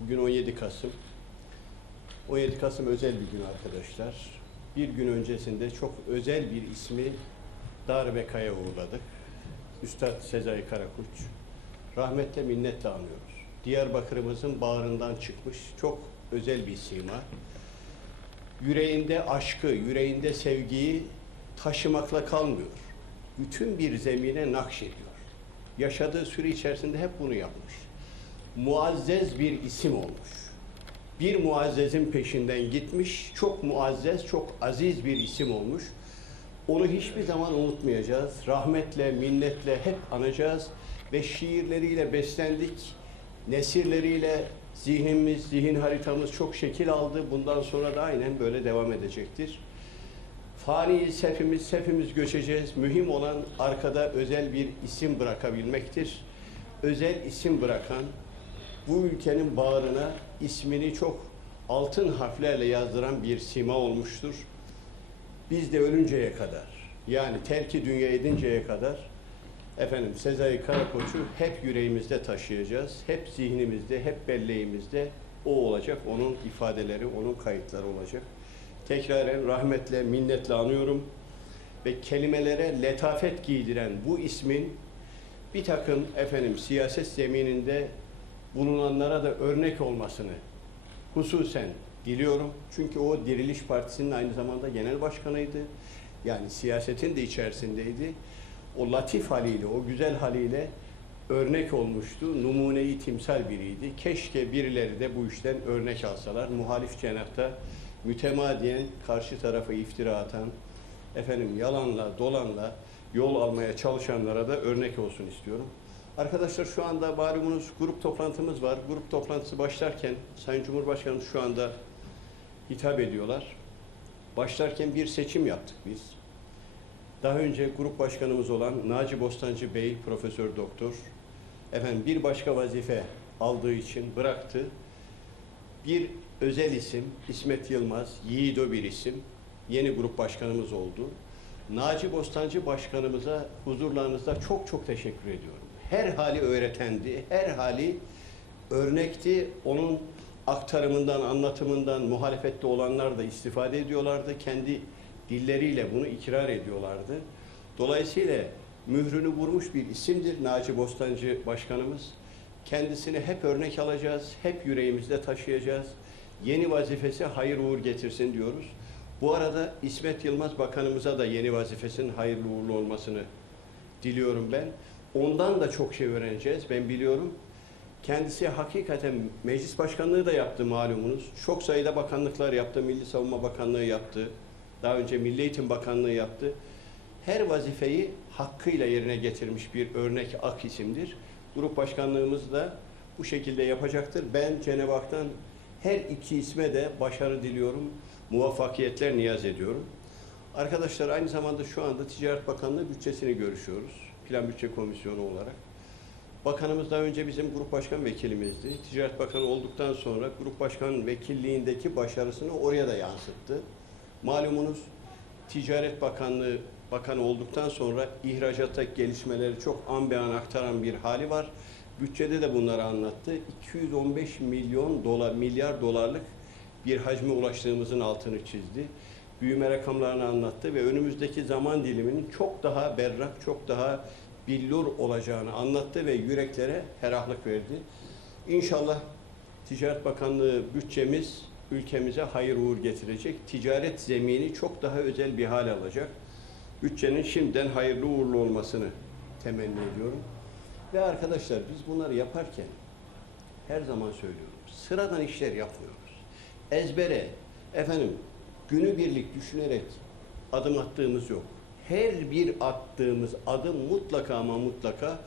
Bugün 17 Kasım. 17 Kasım özel bir gün arkadaşlar. Bir gün öncesinde çok özel bir ismi darbekaya uğurladık. Üstad Sezai Karakuç. Rahmetle minnetle anıyoruz. Diyarbakır'ımızın bağrından çıkmış çok özel bir sima. Yüreğinde aşkı, yüreğinde sevgiyi taşımakla kalmıyor. Bütün bir zemine nakşediyor. Yaşadığı süre içerisinde hep bunu yapmış. Muazzez bir isim olmuş. Bir muazzezin peşinden gitmiş. Çok muazzez, çok aziz bir isim olmuş. Onu hiçbir zaman unutmayacağız. Rahmetle, minnetle hep anacağız ve şiirleriyle beslendik. Nesirleriyle zihnimiz, zihin haritamız çok şekil aldı. Bundan sonra da aynen böyle devam edecektir. Faniyiz hepimiz, hepimiz göçeceğiz. Mühim olan arkada özel bir isim bırakabilmektir. Özel isim bırakan, bu ülkenin bağrına ismini çok altın harflerle yazdıran bir sima olmuştur. Biz de ölünceye kadar, yani terki dünya edinceye kadar efendim Sezai Karakoç'u hep yüreğimizde taşıyacağız. Hep zihnimizde, hep belleğimizde o olacak. Onun ifadeleri, onun kayıtları olacak. Tekraren rahmetle, minnetle anıyorum ve kelimelere letafet giydiren bu ismin bir takım efendim siyaset zemininde bulunanlara da örnek olmasını hususen diliyorum. Çünkü o Diriliş Partisi'nin aynı zamanda genel başkanıydı. Yani siyasetin de içerisindeydi. O latif haliyle, o güzel haliyle örnek olmuştu. Numuneyi timsal biriydi. Keşke birileri de bu işten örnek alsalar. Muhalif cenahta mütemadiyen karşı tarafa iftira atan, efendim yalanla, dolanla yol almaya çalışanlara da örnek olsun istiyorum. Arkadaşlar şu anda malumunuz grup toplantımız var. Grup toplantısı başlarken Sayın Cumhurbaşkanımız şu anda hitap ediyorlar. Başlarken bir seçim yaptık biz. Daha önce grup başkanımız olan Naci Bostancı Bey, Profesör Doktor, efendim bir başka vazife aldığı için bıraktı. Bir özel isim, İsmet Yılmaz, yiğido bir isim, yeni grup başkanımız oldu. Naci Bostancı Başkanımıza huzurlarınızda çok çok teşekkür ediyorum. Her hali öğretendi, her hali örnekti. Onun aktarımından, anlatımından muhalefette olanlar da istifade ediyorlardı. Kendi dilleriyle bunu ikrar ediyorlardı. Dolayısıyla mührünü vurmuş bir isimdir Naci Bostancı Başkanımız. Kendisini hep örnek alacağız, hep yüreğimizde taşıyacağız. Yeni vazifesi hayır uğur getirsin diyoruz. Bu arada İsmet Yılmaz Bakanımıza da yeni vazifesinin hayırlı uğurlu olmasını diliyorum ben. Ondan da çok şey öğreneceğiz. Ben biliyorum. Kendisi hakikaten meclis başkanlığı da yaptı malumunuz. Çok sayıda bakanlıklar yaptı. Milli Savunma Bakanlığı yaptı. Daha önce Milli Eğitim Bakanlığı yaptı. Her vazifeyi hakkıyla yerine getirmiş bir örnek ak isimdir. Grup başkanlığımız da bu şekilde yapacaktır. Ben Cenab-ı Hak'tan her iki isme de başarı diliyorum. Muvaffakiyetler niyaz ediyorum. Arkadaşlar aynı zamanda şu anda Ticaret Bakanlığı bütçesini görüşüyoruz. Plan Bütçe Komisyonu olarak. Bakanımız daha önce bizim grup başkan vekilimizdi. Ticaret Bakanı olduktan sonra grup başkan vekilliğindeki başarısını oraya da yansıttı. Malumunuz Ticaret Bakanlığı bakanı olduktan sonra ihracatta gelişmeleri çok an be an aktaran bir hali var. Bütçede de bunları anlattı. 215 milyon dolar, milyar dolarlık bir hacme ulaştığımızın altını çizdi. Büyüme rakamlarını anlattı ve önümüzdeki zaman diliminin çok daha berrak, çok daha billur olacağını anlattı ve yüreklere ferahlık verdi. İnşallah Ticaret Bakanlığı bütçemiz ülkemize hayır uğur getirecek. Ticaret zemini çok daha özel bir hal alacak. Bütçenin şimdiden hayırlı uğurlu olmasını temenni ediyorum. Ve arkadaşlar biz bunları yaparken her zaman söylüyorum. Sıradan işler yapmıyoruz. Ezbere, efendim günübirlik düşünerek adım attığımız yok. Her bir attığımız adım mutlaka ama mutlaka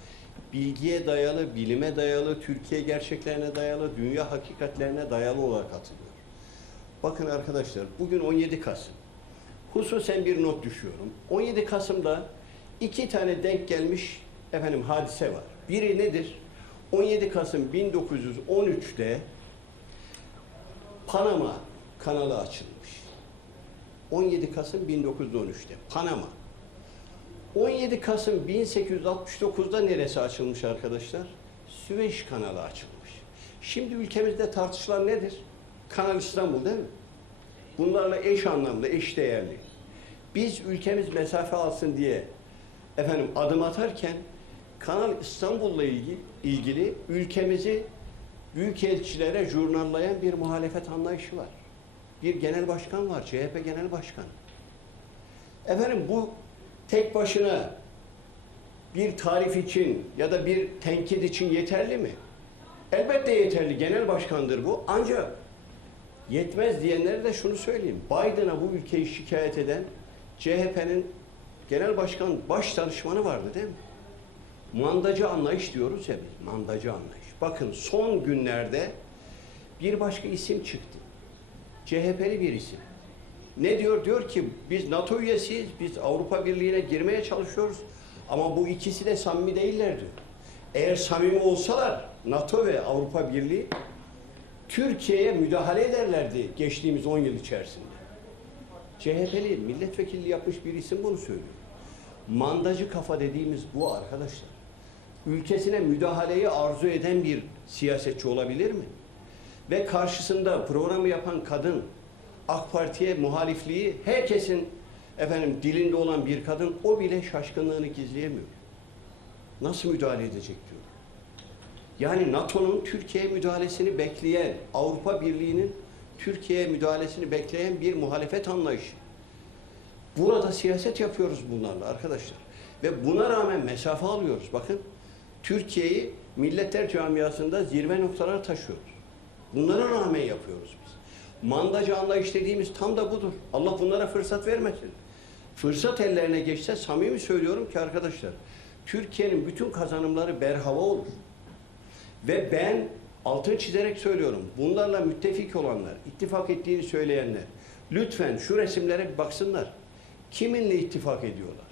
bilgiye dayalı, bilime dayalı, Türkiye gerçeklerine dayalı, dünya hakikatlerine dayalı olarak atılıyor. Bakın arkadaşlar bugün 17 Kasım. Hususen bir not düşüyorum. 17 Kasım'da iki tane denk gelmiş efendim hadise var. Biri nedir? 17 Kasım 1913'te Panama kanalı açılmış. 17 Kasım 1913'te Panama. 17 Kasım 1869'da neresi açılmış arkadaşlar? Süveyş kanalı açılmış. Şimdi ülkemizde tartışılan nedir? Kanal İstanbul değil mi? Bunlarla eş anlamlı, eş değerli. Biz ülkemiz mesafe alsın diye efendim adım atarken Kanal İstanbul'la ilgili, ilgili ülkemizi büyükelçilere jurnallayan bir muhalefet anlayışı var. Bir genel başkan var, CHP genel başkanı. Efendim bu tek başına bir tarif için ya da bir tenkit için yeterli mi? Elbette yeterli. Genel başkandır bu. Ancak yetmez diyenlere de şunu söyleyeyim. Biden'a bu ülkeyi şikayet eden CHP'nin genel başkan baş danışmanı vardı değil mi? Mandacı anlayış diyoruz ya biz. Mandacı anlayış. Bakın son günlerde bir başka isim çıktı. CHP'li bir isim. Ne diyor? Diyor ki biz NATO üyesiyiz, biz Avrupa Birliği'ne girmeye çalışıyoruz. Ama bu ikisi de samimi değiller diyor. Eğer samimi olsalar NATO ve Avrupa Birliği Türkiye'ye müdahale ederlerdi geçtiğimiz 10 yıl içerisinde. CHP'li milletvekili yapmış bir isim bunu söylüyor. Mandacı kafa dediğimiz bu arkadaşlar. Ülkesine müdahaleyi arzu eden bir siyasetçi olabilir mi? Ve karşısında programı yapan kadın, AK Parti'ye muhalifliği herkesin efendim dilinde olan bir kadın o bile şaşkınlığını gizleyemiyor. Nasıl müdahale edecek diyor. Yani NATO'nun Türkiye'ye müdahalesini bekleyen, Avrupa Birliği'nin Türkiye'ye müdahalesini bekleyen bir muhalefet anlayışı. Burada siyaset yapıyoruz bunlarla arkadaşlar. Ve buna rağmen mesafe alıyoruz. Bakın Türkiye'yi milletler camiasında zirve noktalara taşıyoruz. Bunlara rağmen yapıyoruz biz. Mandacı anlayış dediğimiz tam da budur. Allah bunlara fırsat vermesin. Fırsat ellerine geçse samimi söylüyorum ki arkadaşlar Türkiye'nin bütün kazanımları berhava olur. Ve ben altın çizerek söylüyorum. Bunlarla müttefik olanlar, ittifak ettiğini söyleyenler lütfen şu resimlere baksınlar. Kiminle ittifak ediyorlar?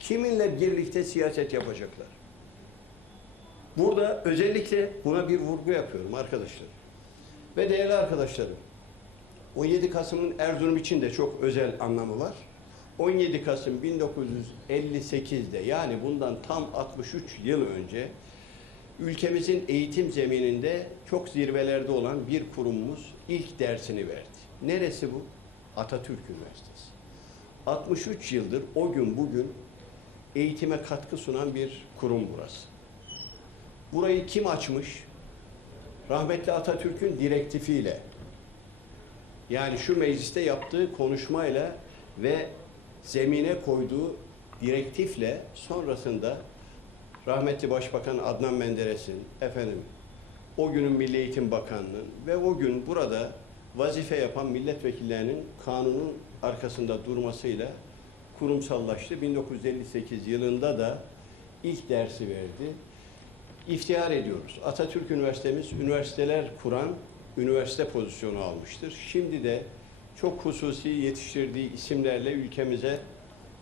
Kiminle birlikte siyaset yapacaklar? Burada özellikle buna bir vurgu yapıyorum arkadaşlar. Ve değerli arkadaşlarım, 17 Kasım'ın Erzurum için de çok özel anlamı var. 17 Kasım 1958'de yani bundan tam 63 yıl önce ülkemizin eğitim zemininde çok zirvelerde olan bir kurumumuz ilk dersini verdi. Neresi bu? Atatürk Üniversitesi. 63 yıldır o gün bugün eğitime katkı sunan bir kurum burası. Burayı kim açmış? Rahmetli Atatürk'ün direktifiyle yani şu mecliste yaptığı konuşmayla ve zemine koyduğu direktifle sonrasında rahmetli Başbakan Adnan Menderes'in efendim o günün Milli Eğitim Bakanı'nın ve o gün burada vazife yapan milletvekillerinin kanunun arkasında durmasıyla kurumsallaştı. 1958 yılında da ilk dersi verdi. İftihar ediyoruz. Atatürk Üniversitemiz üniversiteler kuran üniversite pozisyonu almıştır. Şimdi de çok hususi yetiştirdiği isimlerle ülkemize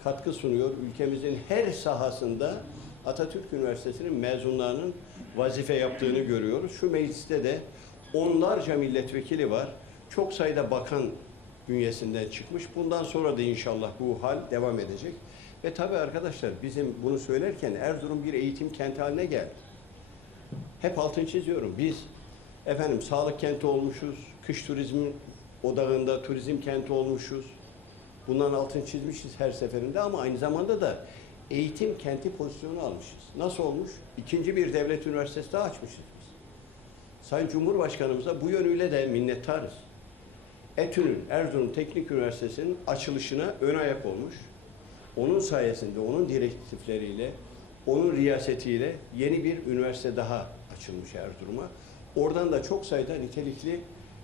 katkı sunuyor. Ülkemizin her sahasında Atatürk Üniversitesi'nin mezunlarının vazife yaptığını görüyoruz. Şu mecliste de onlarca milletvekili var. Çok sayıda bakan bünyesinden çıkmış. Bundan sonra da inşallah bu hal devam edecek. Ve tabii arkadaşlar bizim bunu söylerken Erzurum bir eğitim kenti haline geldi. Hep altını çiziyorum. Biz efendim sağlık kenti olmuşuz, kış turizmin odağında turizm kenti olmuşuz. Bundan altını çizmişiz her seferinde ama aynı zamanda da eğitim kenti pozisyonu almışız. Nasıl olmuş? İkinci bir devlet üniversitesi daha açmışız biz. Sayın Cumhurbaşkanımıza bu yönüyle de minnettarız. ETÜ'nün, Erzurum Teknik Üniversitesi'nin açılışına ön ayak olmuş. Onun sayesinde, onun direktifleriyle, onun riyasetiyle yeni bir üniversite daha açılmış Erzurum'a. Oradan da çok sayıda nitelikli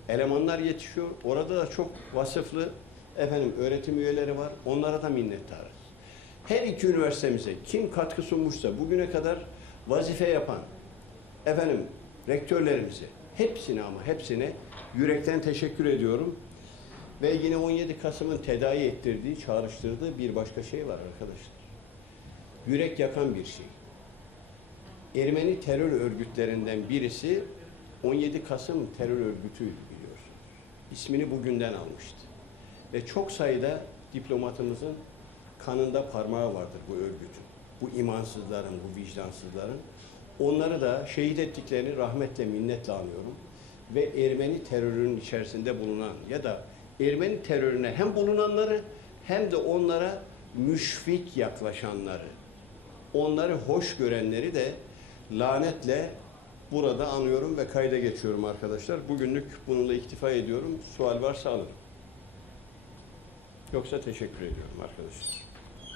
elemanlar yetişiyor. Orada da çok vasıflı efendim öğretim üyeleri var. Onlara da minnettarız. Her iki üniversitemize kim katkı sunmuşsa bugüne kadar vazife yapan efendim rektörlerimize hepsine ama hepsine yürekten teşekkür ediyorum. Ve yine 17 Kasım'ın tedavi ettirdiği, çağrıştırdığı bir başka şey var arkadaşlar. Yürek yakan bir şey. Ermeni terör örgütlerinden birisi 17 Kasım terör örgütüydü biliyorsunuz. İsmini bugünden almıştı. Ve çok sayıda diplomatımızın kanında parmağı vardır bu örgütün. Bu imansızların, bu vicdansızların. Onları da şehit ettiklerini rahmetle, minnetle anıyorum. ve Ermeni terörünün içerisinde bulunan ya da Ermeni terörüne hem bulunanları hem de onlara müşfik yaklaşanları, onları hoş görenleri de lanetle burada anıyorum ve kayda geçiyorum arkadaşlar. Bugünlük bununla iktifa ediyorum. Sual varsa alırım. Yoksa teşekkür ediyorum arkadaşlar.